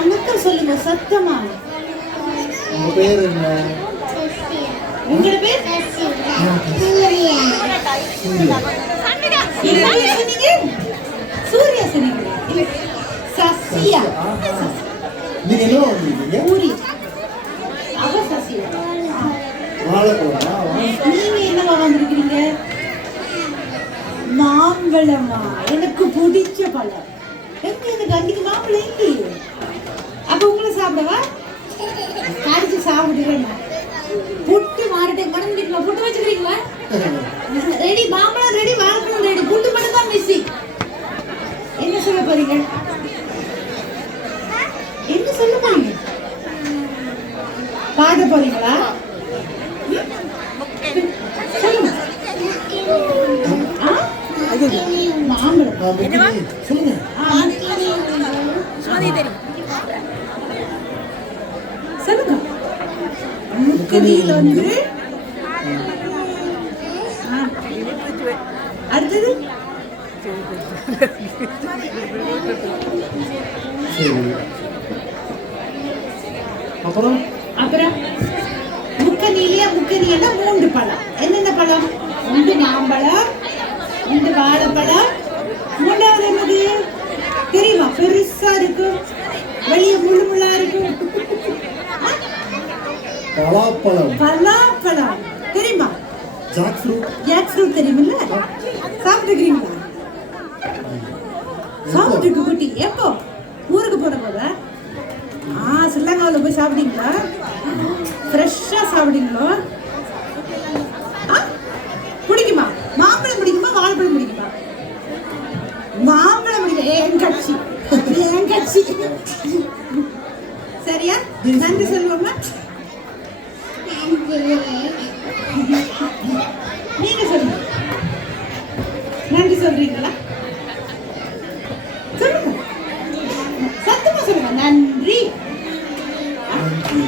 வணக்கம் சொல்லுங்க சத்தமா. உங்க பேர் என்ன? உங்களோட பேர்? சூர்யா சொன்னீங்க. சசியா. நீங்க என்ன வந்தீங்க? ஊரி. அவ சசியா. வாழைப்பழமா? நீங்க என்னவா வந்திருக்கீங்க? மாம்பழமா? எனக்கு பிடிச்ச பழம். எங்க எனக்கு அன்னைக்கு மாம்பழம் இல்லையே. அப்ப உங்களை சாப்பிடவா? கடிச்சு சாப்பிடுறேன். புட்டு மாறிட்டேன். மறந்துட்டீங்களா? புட்டு வச்சுக்கிறீங்களா? ரெடி. மாம்பழம் ரெடி, வாழைப்பழம் ரெடி. புட்டு மட்டும் தான் மிஸ்ஸிங். என்ன சொல்ல போறீங்க? என்ன சொல்ல போறீங்க? பாட போறீங்களா? சொல்லுங்க. மாம்பழம் சொல்லுங்க. சொல்லுங்க. முக்கனியில் வந்து அடுத்தது அப்புறம் முக்கனியில 3 பழம். என்னென்ன பழம்? 1 மாம்பழம், 2 வாழைப்பழம், 3வது என்னது தெரியுமா? பெருசா இருக்கும், வெளியே முள்ளு முள்ளா இருக்கும். பலாப்பழம் தெரியுமா? ஜாக் ஃப்ரூட் தெரியுமில்ல? சாப்பிட்டுருக்கீங்களா? சாப்பிட்டுருக்கு குட்டி. எப்போ ஊருக்கு போன போத? ஸ்ரீலங்காவில் போய் சாப்பிட்டீங்களா? ஃப்ரெஷ்ஷாக சாப்பிட்டீங்களோ? பிடிக்குமா? மாம்பழம் பிடிக்குமா? வாழைப்பழம் பிடிக்குமா? மாம்பழம் பிடிக்கும். என் கட்சி. சரியா? நன்றி சொல்லுவோமா? நீங்க சொல்லுங்க. நன்றி சொல்றீங்களா?